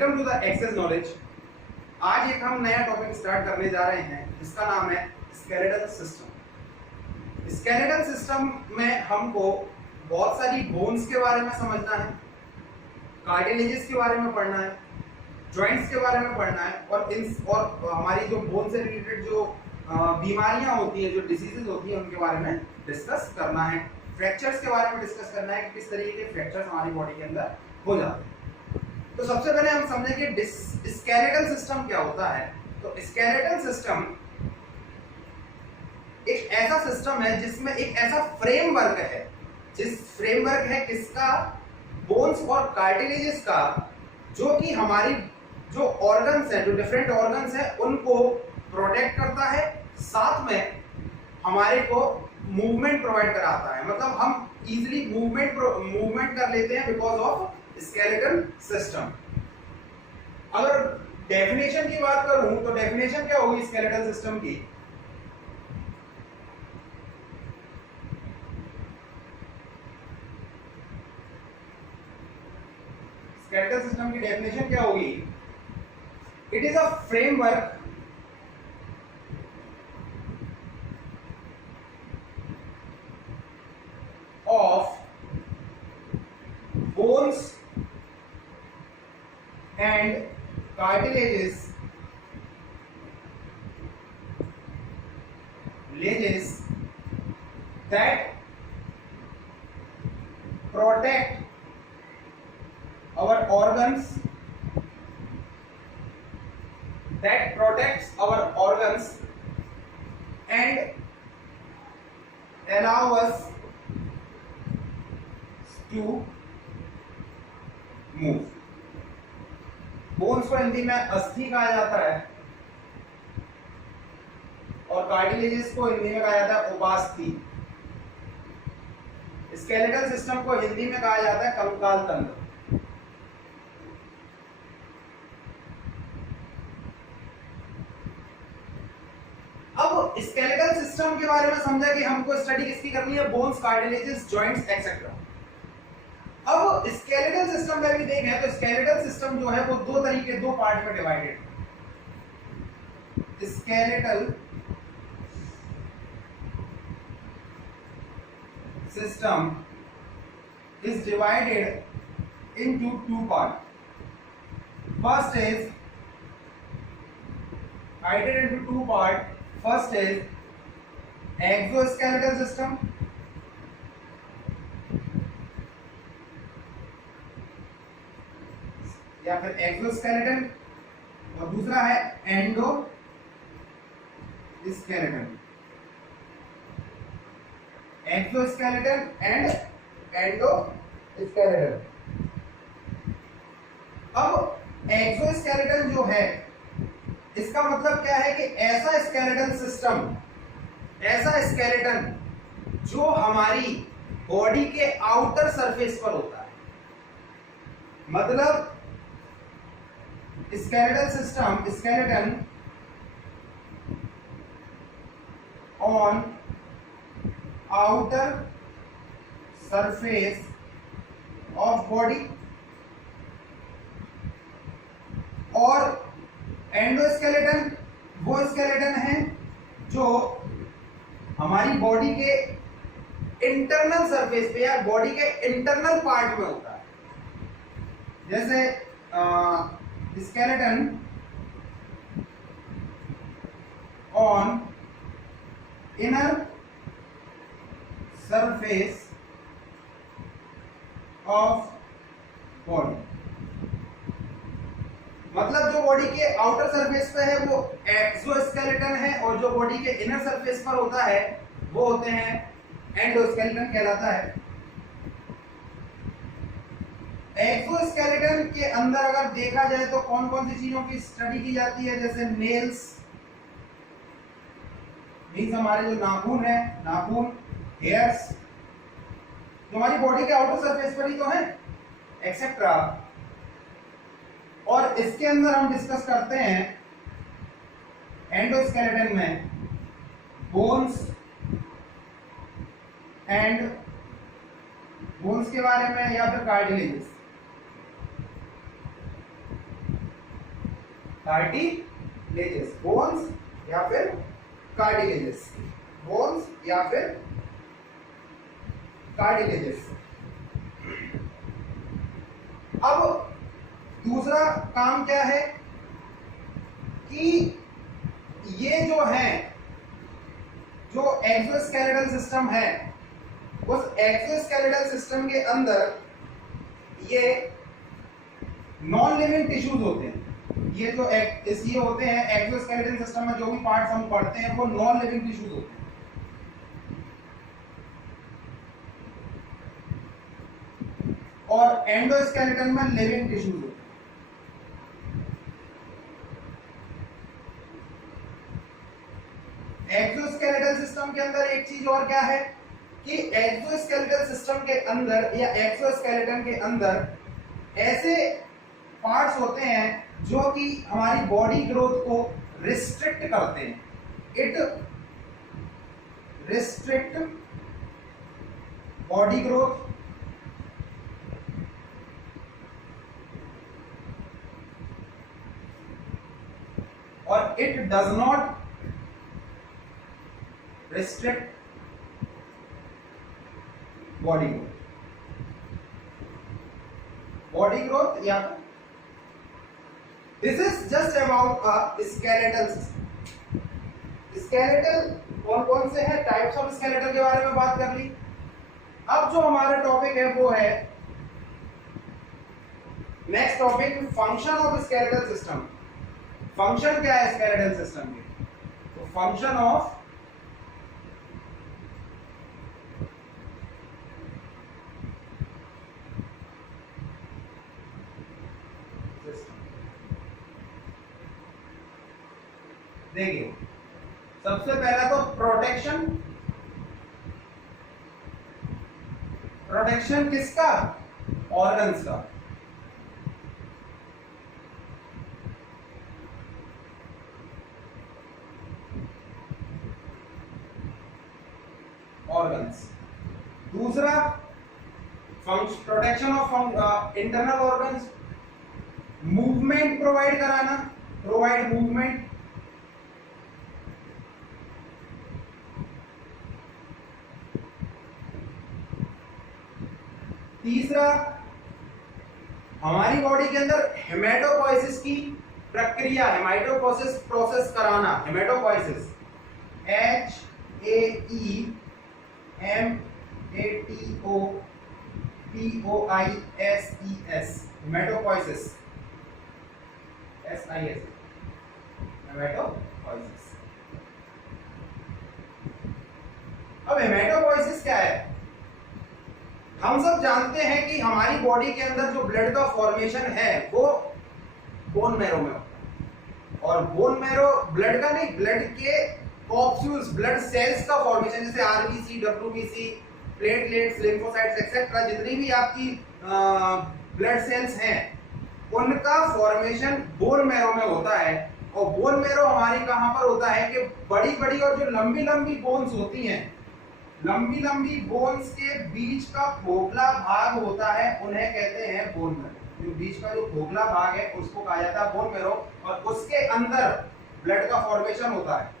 Welcome to the access knowledge. आज एक हम नया टॉपिक स्टार्ट करने जा रहे हैं जिसका नाम है स्केलेटल सिस्टम। स्केलेटल सिस्टम में हमको बहुत सारी बोन्स के बारे में समझना है, कार्टिलेजेस के बारे में पढ़ना है, जॉइंट्स के बारे में पढ़ना है और हमारी जो बोन से रिलेटेड जो बीमारियां होती हैं, जो डिसीजेज होती हैं, उनके बारे में डिस्कस करना है। फ्रैक्चर्स के बारे में डिस्कस करना है कि किस तरीके के फ्रैक्चर्स हमारी बॉडी के अंदर हो जाते हैं। तो सबसे पहले हम समझेंगे स्केलेटल सिस्टम क्या होता है। तो स्केलेटल सिस्टम एक ऐसा सिस्टम है जिसमें एक ऐसा फ्रेमवर्क है, जिस फ्रेमवर्क है किसका, बोन्स और कार्टिलेजेस का, जो कि हमारी जो ऑर्गन्स है, जो डिफरेंट ऑर्गन्स है, उनको प्रोटेक्ट करता है, साथ में हमारे को मूवमेंट प्रोवाइड कराता है। मतलब हम इजीली मूवमेंट कर लेते हैं बिकॉज ऑफ स्केलेटल सिस्टम। अगर डेफिनेशन की बात करूं तो डेफिनेशन क्या होगी स्केलेटल सिस्टम की? स्केलेटल सिस्टम की डेफिनेशन क्या होगी? It is a framework of bones and cartilages that protect our organs, that protects our organs and allow us to move. Bones को हिंदी में अस्थि कहा जाता है और कार्टिलेजेस को हिंदी में कहा जाता है उपास्थि। स्केलेटल सिस्टम को हिंदी में कहा जाता है कंकाल तंत्र। अब स्केलेटल सिस्टम के बारे में समझा कि हमको स्टडी किसकी करनी है, बोन्स, कार्टिलेजेस, जॉइंट्स एक्सेट्रा। अब स्केलेटल सिस्टम में भी देखें तो स्केलेटल सिस्टम जो है वो दो पार्ट में डिवाइडेड है। Skeletal system is divided into two part. First is divided into two part. First is exoskeletal system या फिर एक्सोस्केलेटन, और दूसरा है एंडोस्केलेटन। Exoskeleton and endoskeleton. अब एक्सोस्केलेटन जो है इसका मतलब क्या है कि ऐसा स्केलेटल सिस्टम, ऐसा स्केलेटन जो हमारी बॉडी के आउटर सरफेस पर होता है। मतलब skeleton on outer surface of body, और एंडोस्केलेटन वो स्केलेटन है जो हमारी बॉडी के इंटरनल सरफेस पे या बॉडी के इंटरनल पार्ट में होता है। जैसे skeleton on inner surface of body, मतलब जो बॉडी के आउटर सरफेस पे है वो एक्सोस्केलेटन है, और जो बॉडी के इनर सरफेस पर होता है वो होते हैं एंडोस्केलेटन कहलाता है। एक्सोस्केलेटन के अंदर अगर देखा जाए तो कौन कौन सी चीजों की स्टडी की जाती है, जैसे नेल्स, मीन्स हमारे जो नाखून है, नाखून, हेयर्स, जो हमारी बॉडी के आउटर सरफेस पर ही तो है, एक्सेट्रा। और इसके अंदर हम डिस्कस करते हैं एंडोस्केलेटन में बोन्स एंड बोन्स के बारे में या फिर कार्टिलेजेस। कार्टिलेजेस, बोन्स या फिर कार्टिलेजेस, बोन्स या फिर कार्टिलेजेस। अब दूसरा काम क्या है कि ये जो है, जो एक्सोस्केलेटल सिस्टम है, उस एक्सोस्केलेटल सिस्टम के अंदर ये नॉन लिविंग टिश्यूज होते हैं। ये जो ये होते हैं एक्सोस्केलेटल सिस्टम में, जो भी पार्ट्स हम पढ़ते हैं वो नॉन लिविंग टिश्यूज होते हैं। और एंडोस्केलेटन में लिविंग टिश्यूज होते हैं। एक्सोस्केलेटल सिस्टम के अंदर एक चीज और क्या है कि एक्सोस्केलेटल सिस्टम के अंदर या एक्सोस्केलेटन के अंदर ऐसे पार्ट्स होते हैं जो कि हमारी बॉडी ग्रोथ को रिस्ट्रिक्ट करते हैं। इट रिस्ट्रिक्ट बॉडी ग्रोथ और it does not restrict body growth. Body growth या this is just about a skeletal system. Skeletal कौन कौन से हैं, टाइप्स ऑफ स्केलेटल के बारे में बात कर ली। अब जो हमारा टॉपिक है वो है next topic, function of skeletal system. Function क्या है स्केलेटल सिस्टम के? तो फंक्शन ऑफ देखिए, सबसे पहला तो प्रोटेक्शन। प्रोटेक्शन किसका? ऑर्गन्स का। ऑर्गन्स। दूसरा protection of internal organs, movement provide कराना, प्रोवाइड मूवमेंट। तीसरा, हमारी बॉडी के अंदर हेमेटोपोइसिस की प्रक्रिया, हेमेटोपोइसिस प्रोसेस कराना। हेमेटोपोइसिस HAEMATOPOISES, हेमेटोपोइसिस, SIS, हेमेटोपोइसिस। अब हेमेटोपोइसिस क्या है? हम सब जानते हैं कि हमारी बॉडी के अंदर जो ब्लड का फॉर्मेशन है वो बोन मैरो में होता है। और बोन मैरो ब्लड का नहीं, ब्लड के कॉप्सूल्स, ब्लड सेल्स का फॉर्मेशन, जैसे RBC, WBC, platelets, lymphocytes etcetera, जितनी भी आपकी ब्लड सेल्स हैं उनका फॉर्मेशन बोन मैरो में होता है। और बोन मैरो हमारी कहां पर होता है कि बड़ी बड़ी और जो लंबी लंबी बोन्स होती हैं, लंबी लंबी बोन्स के बीच का खोखला भाग होता है, उन्हें कहते हैं बोन मैरो। जो बीच का जो खोखला भाग है उसको कहा जाता है बोन मैरो, और उसके अंदर ब्लड का फॉर्मेशन होता है।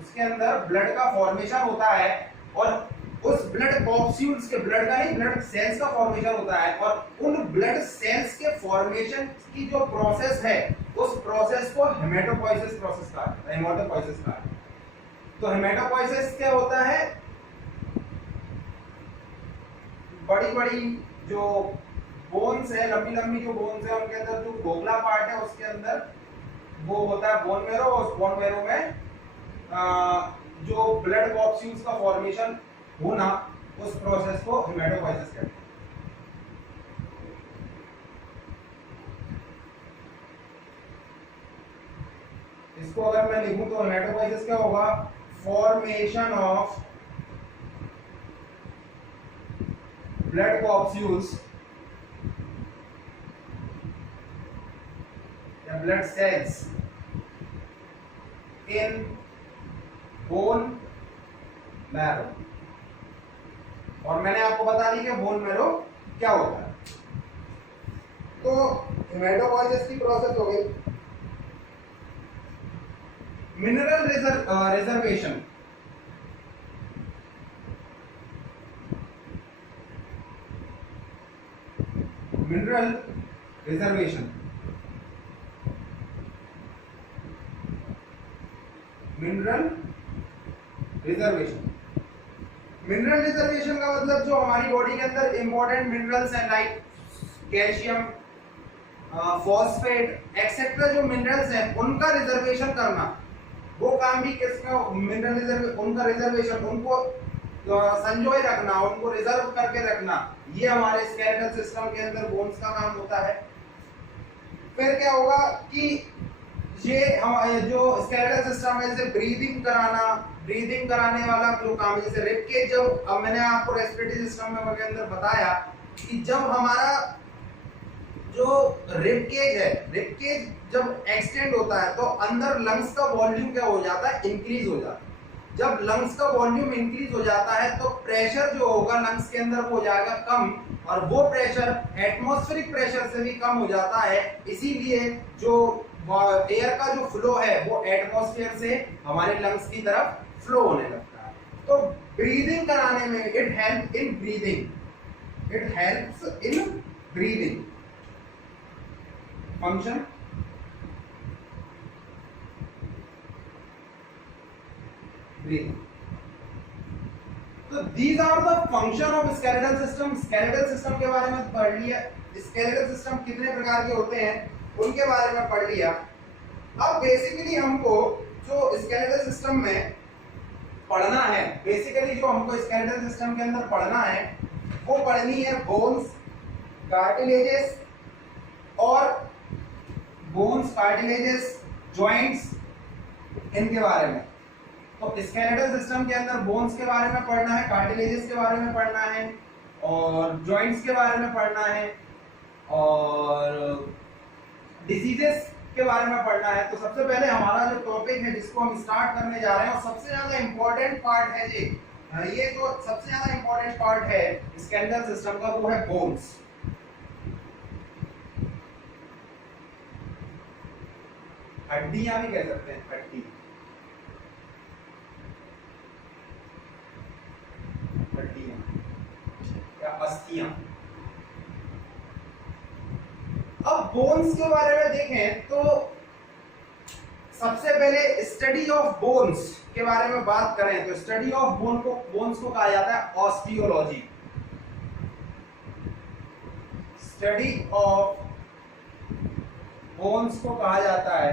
उसके अंदर ब्लड का फॉर्मेशन होता है और उस ब्लड कॉप्सूल्स के, ब्लड का नहीं, ब्लड सेल्स का फॉर्मेशन होता है। और उन ब्लड सेल्स के फॉर्मेशन की जो प्रोसेस है उस प्रोसेस को हेमेटोपोइसिस प्रोसेस कहा जाता है, हेमेटोपोइसिस कहा जाता है। तो हेमेटोपोइसिस क्या होता है? बड़ी बड़ी जो बोन्स है, लंबी लंबी जो बोन्स है, उनके अंदर जो खोखला पार्ट है उसके अंदर वो होता है बोन मैरो। उस बोन मैरो में जो ब्लड कॉप्सूल्स का फॉर्मेशन होना, उस प्रोसेस को हेमेटोपोइसिस कहते हैं। इसको अगर मैं लिखूं तो हेमेटोपोइसिस क्या होगा? फॉर्मेशन ऑफ ब्लड कॉप्सूल्स या blood cells in bone marrow. और मैंने आपको बता दी कि बोन मैरो क्या होता है। तो हेमेटोपोइसिस की प्रोसेस हो गई। Mineral reservation, mineral reservation, mineral reservation, mineral reservation का मतलब जो हमारी बॉडी के अंदर इंपॉर्टेंट मिनरल्स हैं लाइक कैल्शियम, फॉस्फेट एक्सेट्रा, जो मिनरल्स हैं उनका रिजर्वेशन करना, वो काम भी किसका, मिनरल रिजर्व, उनका रिजर्वेशन, उनको संजोए रखना, उनको रिजर्व करके रखना, ये हमारे स्केलेटल सिस्टम के अंदर बोन्स का काम होता है। फिर क्या होगा कि ये हमारे जो स्केलेटल सिस्टम है, जैसे ब्रीदिंग कराना, ब्रीदिंग कराने वाला जो काम है, जैसे रिब केज, जब अब मैंने आपको रेस्पिरेटरी सिस्टम में के अंदर बताया कि जब हमारा जो रिब केज है, रिब केज जब एक्सटेंड होता है तो अंदर लंग्स का वॉल्यूम क्या हो जाता है, इंक्रीज हो जाता है। जब लंग्स का वॉल्यूम इंक्रीज हो जाता है तो प्रेशर जो होगा लंग्स के अंदर हो जाएगा कम, और वो प्रेशर एटमॉस्फेरिक प्रेशर से भी कम हो जाता है। इसीलिए जो एयर का जो फ्लो है वो एटमॉस्फेयर से हमारे लंग्स की तरफ फ्लो होने लगता है। तो ब्रीदिंग कराने में it help in breathing, it helps in breathing function. Breathing, तो these are the function of skeletal system. Skeletal system के बारे में पढ़ लिया, स्केलेटल सिस्टम कितने प्रकार के होते हैं उनके बारे में पढ़ लिया। अब बेसिकली हमको जो स्केलेटल सिस्टम में पढ़ना है, बेसिकली जो हमको स्केलेटल सिस्टम के अंदर पढ़ना है वो पढ़नी है बोन्स, कार्टिलेजेस और बोन्स, कार्टिलेजेस, जॉइंट्स, इनके बारे में। तो स्केलेटल सिस्टम के अंदर बोन्स के बारे में पढ़ना है, कार्टिलेजेस के बारे में पढ़ना है और जॉइंट्स के बारे में पढ़ना है और डिसीजेस के बारे में पढ़ना है। तो सबसे पहले हमारा जो टॉपिक है जिसको हम स्टार्ट करने जा रहे हैं और सबसे ज्यादा इंपॉर्टेंट पार्ट है ये तो सबसे ज्यादा इंपॉर्टेंट पार्ट है स्केलेटल सिस्टम का, वो है बोन्स। हड्डियां भी कह सकते हैं, हड्डी, हड्डियां या अस्थियां। अब बोन्स के बारे में देखें तो सबसे पहले स्टडी ऑफ बोन्स के बारे में बात करें तो स्टडी ऑफ बोन्स को कहा जाता है ऑस्टियोलॉजी। स्टडी ऑफ बोन्स को कहा जाता है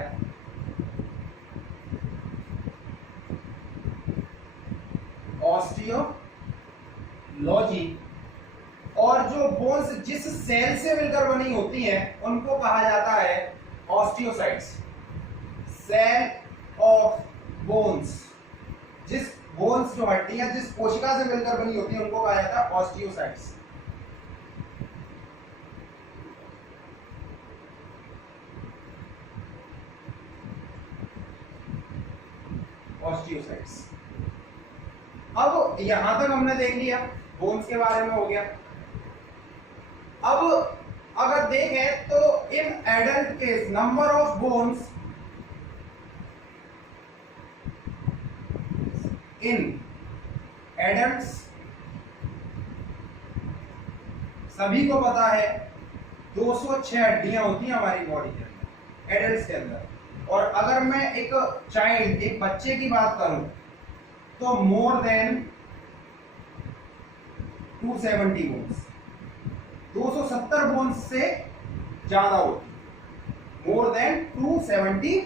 ऑस्टियोलॉजी। और जो बोन्स जिस सेल से मिलकर बनी होती हैं उनको कहा जाता है ऑस्टियोसाइट्स। सेल ऑफ बोन्स, जिस बोन्स जो हड्डियां जिस कोशिका से मिलकर बनी होती है उनको कहा जाता है ऑस्टियोसाइट्स। ऑस्टियोसाइट्स। अब यहां तक हमने देख लिया, बोन्स के बारे में हो गया। अब अगर देखें तो in adult case number of bones in adults, सभी को पता है 206 हड्डियां होती हैं हमारी बॉडी के अंदर, एडल्ट्स के अंदर। और अगर मैं एक चाइल्ड, एक बच्चे की बात करूं तो मोर देन 270 बोन्स, 270 बोन्स से ज्यादा होती, मोर देन 270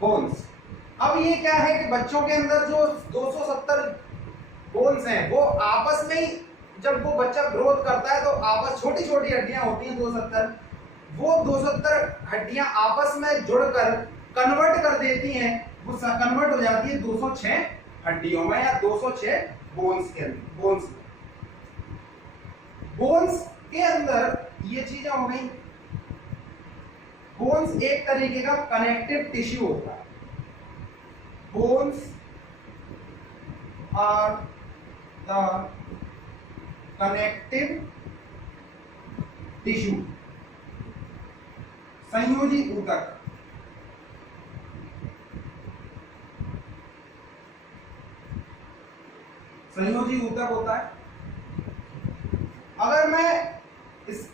बोन्स। अब ये क्या है कि बच्चों के अंदर जो 270 बोन्स हैं वो आपस में ही, जब वो बच्चा ग्रोथ करता है तो आपस छोटी छोटी हड्डियां होती हैं 270, वो 270 हड्डियां आपस में जुड़कर कन्वर्ट कर देती हैं, वो कन्वर्ट हो जाती है 206 हड्डियों में या 206 बोन्स के अंदर। बोन्स के अंदर ये चीजें हो गई। बोन्स एक तरीके का कनेक्टिव टिश्यू होता है। Bones are the connective tissue, संयोजी ऊतक, संयोजी ऊतक होता है। अगर मैं इस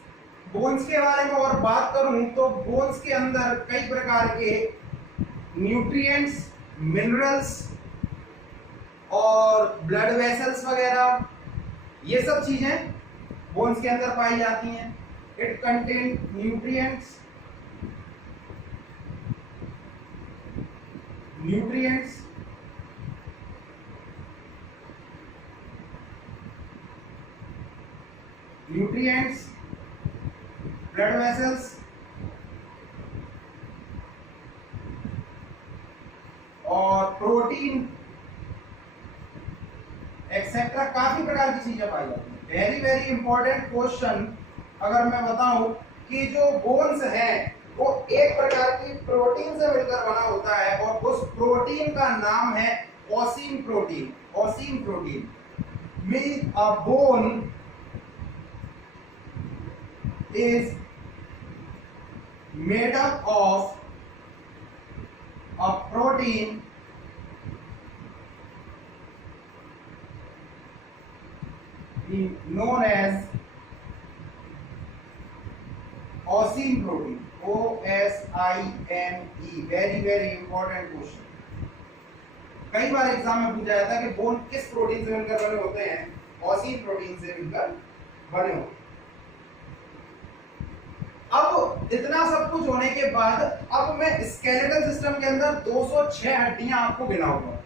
बोन्स के बारे में और बात करूं तो बोन्स के अंदर कई प्रकार के न्यूट्रिएंट्स, मिनरल्स और ब्लड वेसल्स वगैरह, ये सब चीजें बोन्स के अंदर पाई जाती हैं। It contain nutrients, blood vessels और प्रोटीन एक्सेट्रा, काफी प्रकार की चीजें पाई जाती हैं। वेरी वेरी इंपॉर्टेंट क्वेश्चन अगर मैं बताऊं कि जो बोन्स है वो एक प्रकार की प्रोटीन से मिलकर बना होता है और उस प्रोटीन का नाम है ossein protein. Ossein protein mean a bone is made up of a protein known as ossein protein, OSINE। Very very important question, कई बार एग्जाम में पूछा जाता है कि बोन किस प्रोटीन से मिलकर बने होते हैं, ओसीन प्रोटीन से मिलकर बने होते हैं। अब इतना सब कुछ होने के बाद अब मैं स्केलेटल सिस्टम के अंदर 206 हड्डियां आपको गिनाऊंगा।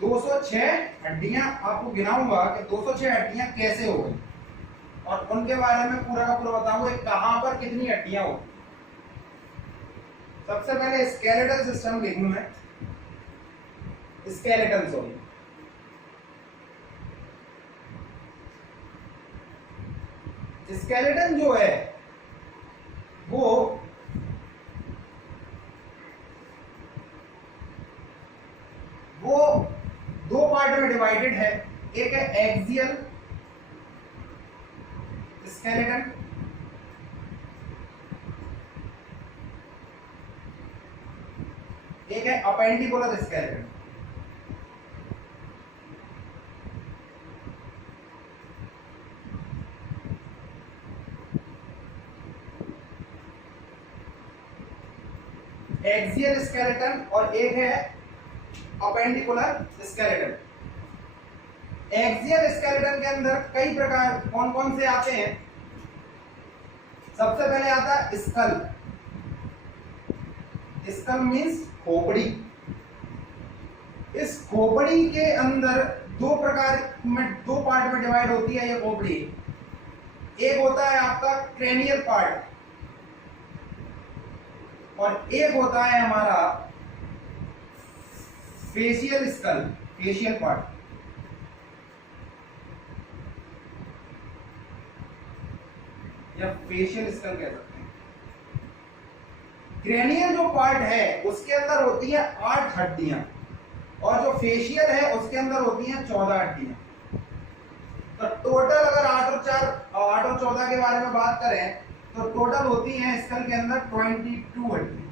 206 हड्डियां आपको गिनाऊंगा कि 206 हड्डियां कैसे हो गई और उनके बारे में पूरा का पूरा बताऊंगा कहां पर कितनी हड्डियां होती। सबसे पहले स्केलेटल सिस्टम लिखूं मैं, स्केलेटल सॉरी, स्केलेटन जो है वो दो पार्ट में डिवाइडेड है। एक है एक्सियल स्केलेटन, एक है अपेंडिकुलर स्केलेटन। एक्सियल स्केलेटन और एक है अपेंडिकुलर स्केलेटन। एक्सियल स्केलेटन के अंदर कई प्रकार कौन कौन से आते हैं। सबसे पहले आता है स्कल। स्कल मींस खोपड़ी। इस खोपड़ी के अंदर दो पार्ट में डिवाइड होती है ये खोपड़ी। एक होता है आपका क्रेनियल पार्ट और एक होता है हमारा फेशियल स्कल, फेशियल पार्ट। या फेशियल स्कल कह सकते हैं। क्रेनियल जो पार्ट है उसके अंदर होती है 8 हड्डियां और जो फेशियल है उसके अंदर होती हैं 14 हड्डियां। तो टोटल अगर 8 और 14 के बारे में बात करें तो टोटल होती हैं स्कल के अंदर 22 हड्डियां।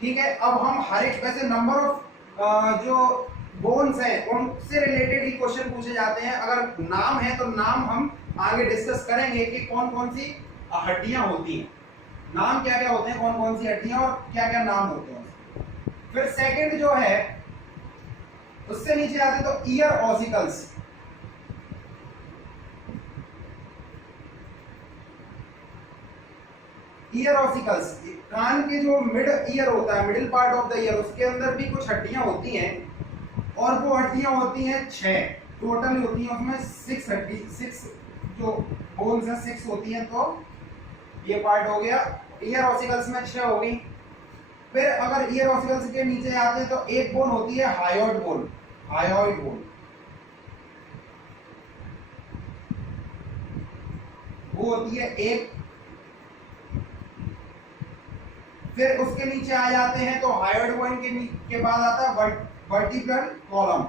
ठीक है, अब हम हर एक वैसे नंबर ऑफ जो बोन्स है उनसे रिलेटेड ही क्वेश्चन पूछे जाते हैं। अगर नाम है तो नाम हम आगे डिस्कस करेंगे कि कौन कौन सी हड्डियां होती हैं, नाम क्या क्या होते हैं, कौन कौन सी हड्डियां और क्या क्या नाम होते हैं। फिर सेकंड जो है उससे नीचे आते तो ईयर ऑसिकल्स। ईयर ऑसिकल्स, कान के जो मिड ईयर होता है, middle part of the year, उसके अंदर भी कुछ हड्डियां होती हैं और वो हड्डियां होती हैं 6 टोटल होती हैं। उसमें 6 जो बोन्स हैं 6 होती हैं। तो ये पार्ट हो गया ईयर ऑसिकल्स में 6 हो गई। फिर अगर ईयर ऑसिकल्स के नीचे आते हैं तो एक बोन होती है हायोइड बोन। हायोइड बोन वो होती है एक। फिर उसके नीचे आ जाते हैं तो हायोइड बोन के बाद आता है वर्टिब्रल कॉलम।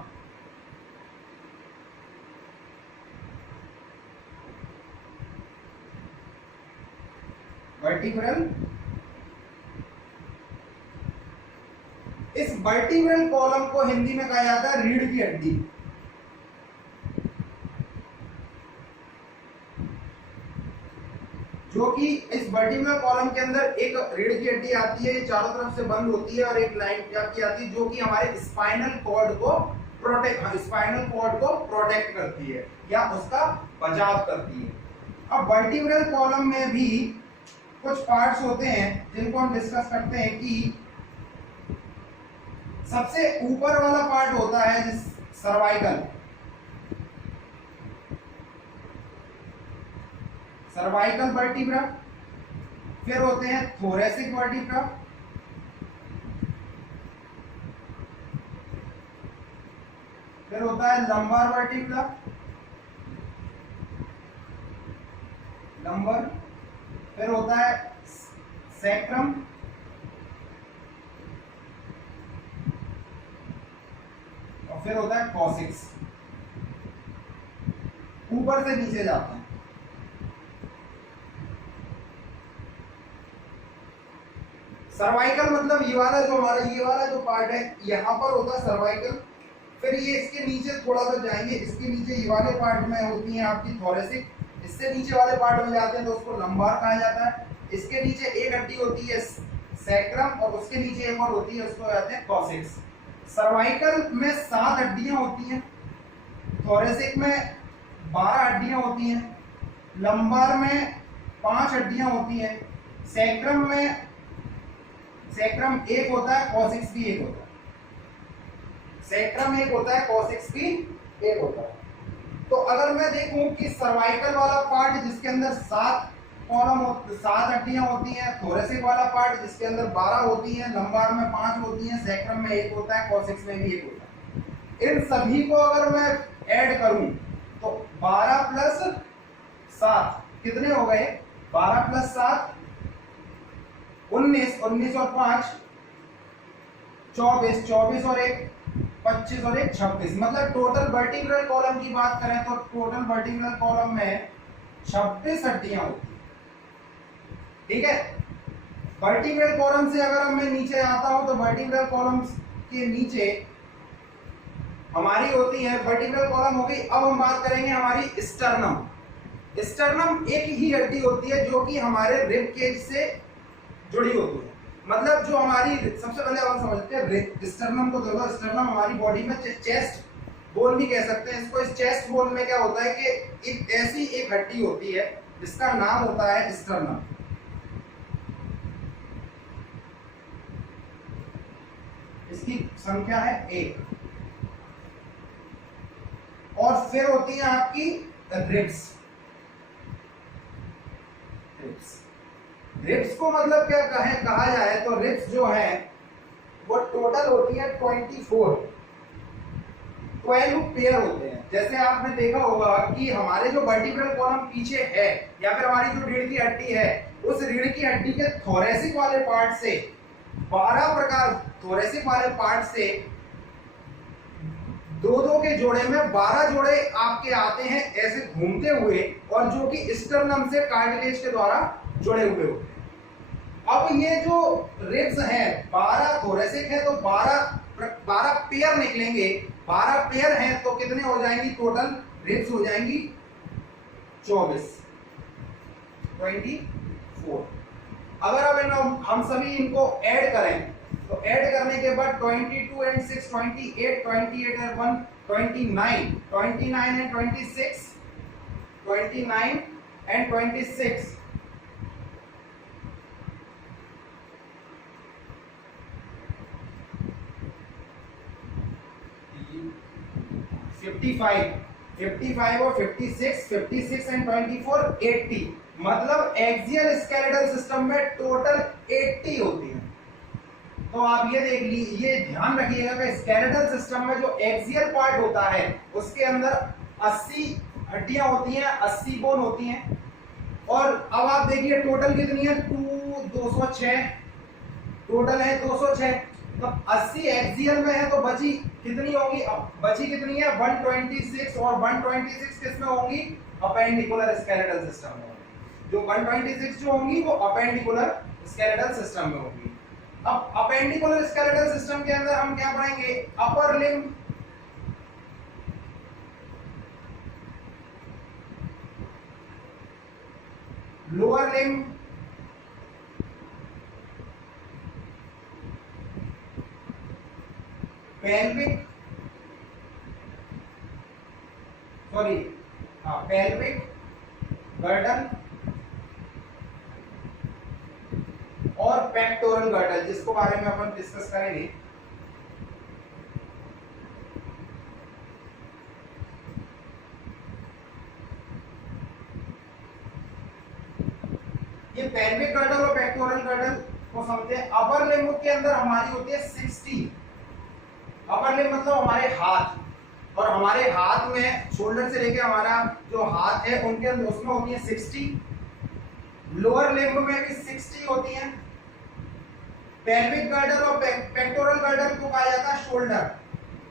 वर्टिब्रल, इस वर्टिब्रल कॉलम को हिंदी में कहा जाता है रीढ़ की हड्डी। जो कि इस वर्टिब्रल कॉलम के अंदर एक रीढ़ की हड्डी आती है, ये चारों तरफ से बंद होती है, और एक लाइन क्या की आती है जो कि हमारे स्पाइनल कॉर्ड को प्रोटेक्ट करती है या उसका बचाव करती है। अब वर्टिब्रल कॉलम में भी कुछ पार्ट्स होते हैं जिनको हम डिस्कस करते हैं कि सबसे ऊपर वाला पार्ट होता है जिस सर्वाइकल वर्टिब्रा, फिर होते हैं थोरेसिक वर्टिब्रा, फिर होता है लंबार वर्टिब्रा, फिर होता है सैक्रम, और फिर होता है कॉसिक्स। ऊपर से नीचे जाते हैं। सर्वाइकल मतलब ये वाला जो पार्ट है यहाँ पर होता है सर्वाइकल। फिर ये इसके नीचे थोड़ा सा जाएंगे, इसके नीचे ये वाले पार्ट में होती है आपकी थोरेसिक, इससे नीचे वाले पार्ट में जाते हैं तो उसको लंबार कहा जाता है। इसके नीचे एक हड्डी होती है सैक्रम, और उसके नीचे एक और होती है, उसको कहते हैं कॉसिक्स। सर्वाइकल में 7 हड्डियां होती हैं, थोरेसिक में 12 हड्डियां होती हैं, लंबार में 5 हड्डियां होती हैं, सैक्रम एक होता है, कॉसिक्स भी एक होता है। सैक्रम एक होता है, कॉसिक्स भी एक होता है। तो अगर मैं देखूं कि सर्वाइकल वाला पार्ट जिसके अंदर 7 हड्डियां होती हैं, थोरेसिक वाला पार्ट जिसके अंदर 12 होती हैं, लंबार में 5 होती हैं, सैक्रम में 1 होता है, कॉसिक्स में भी 1 होता है। इन सभी को अगर मैं ऐड करूं तो 12 प्लस 7 कितने हो गए? 12 प्लस 7 19, 19 और 5 24, 24 और 1 25 और 1 26। मतलब टोटल वर्टिब्रल कॉलम की बात करें तो टोटल वर्टिब्रल कॉलम में 26 हड्डियां होती हैं। ठीक है, वर्टिब्रल कॉलम से अगर मैं नीचे आता हूं तो वर्टिब्रल कॉलम के नीचे हमारी होती है, वर्टिब्रल कॉलम हो गई। अब हम बात करेंगे हमारी स्टर्नम। स्टर्नम एक ही हड्डी होती है जो कि हमारे रिब केज से जुड़ी होती है। मतलब जो हमारी, सबसे पहले हम समझते हैं स्टर्नम को। देखो, स्टर्नम हमारी बॉडी में चेस्ट बोन भी कह सकते हैं इसको। इस चेस्ट बोन में क्या होता है कि एक ऐसी एक हड्डी होती है जिसका नाम होता है स्टर्नम। इसकी संख्या है 1। और फिर होती है आपकी रिब्स। रिब्स को मतलब क्या कहा जाए तो रिब्स जो है वो टोटल होती है 12 पेयर होते हैं। जैसे आपने देखा होगा कि हमारे जो वर्टिब्रल कॉलम पीछे है या फिर हमारी जो रीढ़ की हड्डी है, उस रीढ़ की हड्डी के थोरेसिक वाले पार्ट से 12 प्रकार, थोरेसिक वाले पार्ट से दो के जोड़े में 12 जोड़े आपके आते हैं ऐसे घूमते हुए, और जो कि स्टर्नम से कार्टिलेज के द्वारा जुड़े हुए होते हैं। अब ये जो रिब्स हैं 12 थोरेसिक है तो 12 पेयर निकलेंगे। 12 पेयर हैं तो कितने हो जाएंगी टोटल रिब्स? हो जाएंगी 24। अगर अब हम सभी इनको ऐड करें तो ऐड करने के बाद 22 and 6 28, 28 and 1 29, 29 and 26, 29 and 26, 55 और 56 and 24 80। मतलब एक्सियल स्केलेटल सिस्टम में टोटल 80 होती है। तो आप ये देख लीजिए, ये ध्यान रखिएगा कि स्केलेटल सिस्टम में जो एक्सियल पार्ट होता है उसके अंदर 80 हड्डियां होती हैं, 80 बोन होती हैं। और अब आप देखिए टोटल कितनी है? 206 टोटल है, 206। तो 80 एक्सियल में है तो बची कितनी होगी? बची कितनी है? 126। और 126 किस में होंगी? अपेंडिकुलर स्केलेटल सिस्टम में। जो 126 जो होंगी वो अपेंडिकुलर स्केलेटल सिस्टम में होगी। अब अपेंडिकुलर स्केलेटल सिस्टम के अंदर हम क्या पढ़ेंगे, upper limb, lower limb, pelvic गर्दन और पेक्टोरल गर्दन, जिसको बारे में अपन डिस्कस करेंगे। ये पेल्विक गर्दन और पेक्टोरल गर्दन को समझते हैं। अपर लिम्ब के अंदर हमारी होती है 60। अपर लिम्ब मतलब हमारे हाथ, और हमारे हाथ में शोल्डर से लेके हमारा जो हाथ है उनके अंदर उसमें होती है 60। लोअर लिम्ब में भी 60 होती है। पेल्विक गर्दन और पेक्टोरल गर्दन को कहा जाता है शोल्डर,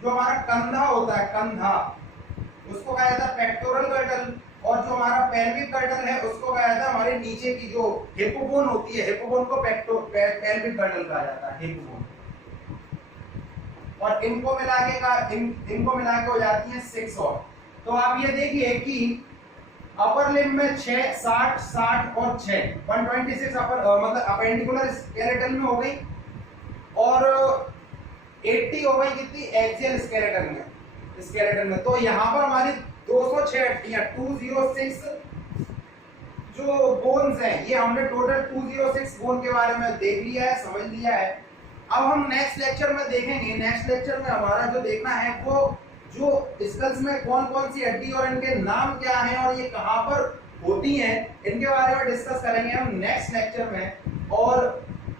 जो हमारा कंधा होता है, कंधा, उसको कहा जाता है पेक्टोरल गर्दन। और जो हमारा पेल्विक गर्दन है उसको कहा जाता है हमारे नीचे की जो हिप बोन होती है, हिप बोन को पेल्विक गर्दन कहा जाता है, हिप बोन। और इनको मिला के हो जाती है 6 और। तो आप ये देखिए कि अपर लिम्ब में 6, 60, 60 और 6, 126 मतलब अपेंडिकुलर स्केलेटन में हो गई, और 80 हो गई कितनी, एक्सियल स्केलेटन में। तो यहाँ पर हमारी 206 हड्डियां, 206 जो बोन्स हैं, ये हमने टोटल 206 बोन के बारे में देख लिया है, समझ लिया है। अब हम नेक्स्ट लेक्चर में देखेंगे। नेक्स्ट लेक्चर में हमारा जो देखना है वो जो स्कल्स में कौन कौन सी हड्डी और इनके नाम क्या हैं और ये कहां पर होती हैं, इनके बारे में डिस्कस करेंगे हम नेक्स्ट लेक्चर में। और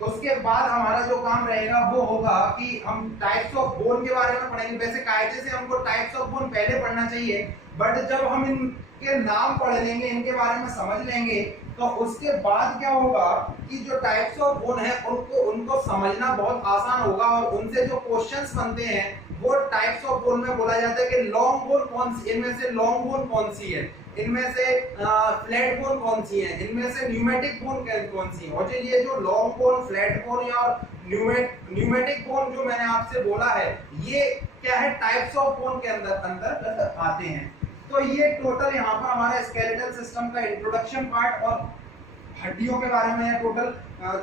उसके बाद हमारा जो काम रहेगा वो होगा कि हम टाइप्स ऑफ बोन के बारे में पढ़ेंगे। वैसे कायदे से हमको टाइप्स ऑफ बोन पहले पढ़ना चाहिए, बट जब हम इनके नाम पढ़ लेंगे, इनके बारे में समझ लेंगे, तो उसके बाद क्या होगा कि जो टाइप्स ऑफ बोन है उनको समझना बहुत आसान होगा, और उनसे जो क्वेश्चंस बनते हैं वो टाइप्स ऑफ बोन में बोला जाता है कि लॉन्ग बोन कौन सी, इनमें से लॉन्ग बोन कौन सी है, इनमें से फ्लैट बोन कौन सी है, इनमें से न्यूमेटिक बोन कौन सी है। और ये जो लॉन्ग बोन, फ्लैट बोन या न्यूमेटिक बोन जो मैंने आपसे बोला है, ये क्या है, टाइप्स ऑफ बोन के अंदर आते हैं। तो ये टोटल यहाँ पर हमारा स्केलेटल सिस्टम का इंट्रोडक्शन पार्ट और हड्डियों के बारे में, टोटल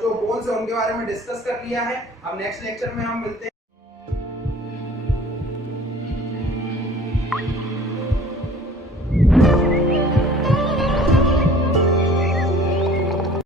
जो बोन्स है उनके बारे में डिस्कस कर लिया है। अब नेक्स्ट लेक्चर में हम मिलते हैं।